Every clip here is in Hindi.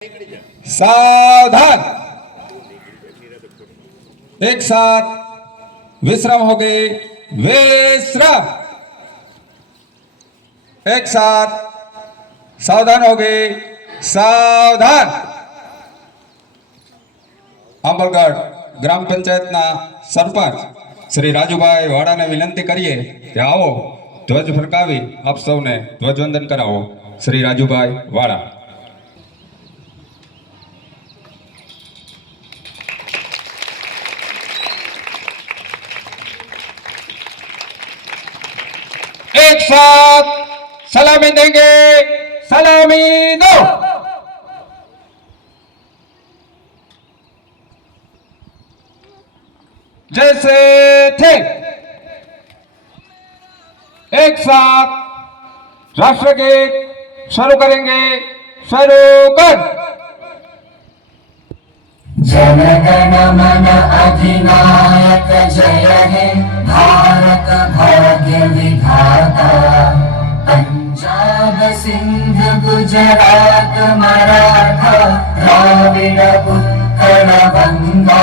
सावधान। एक साथ विश्राम हो गए। विश्राम। एक साथ सावधान हो गए। सावधान। आंबलगढ़ ग्राम पंचायत ना सरपंच श्री राजूभाई वाड़ा ने विनंती करिए कि आओ ध्वज फरकावी आप सौने ध्वजवंदन करावो। श्री राजूभाई वाड़ा। एक साथ सलामी देंगे। सलामी दो। जैसे थे एक साथ राष्ट्रगीत शुरू करेंगे। शुरू कर। जन गण मन अधिनायक जय हे भारत भाग्य विधाता। पंजाब सिंध गुजरात मराठा द्राविड़ उत्कल गंगा।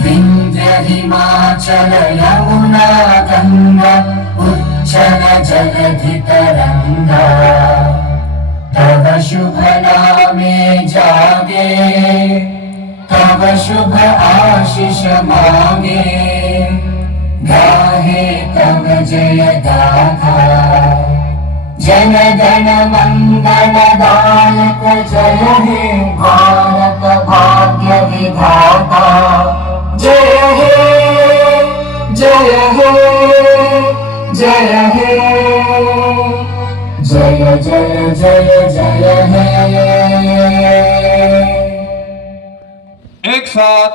विंध्य हिमाचल यमुना गंगा उच्चल जलधि तरंगा। तव शुभ नामे जागे तव शुभ आशीष मांगे। गाहे तव जय गाथा जन गण मंगल दायक जय हे भारत भाग्य विधाता। जय हे जय हे जय हे जय जय जय जय हे। एक साथ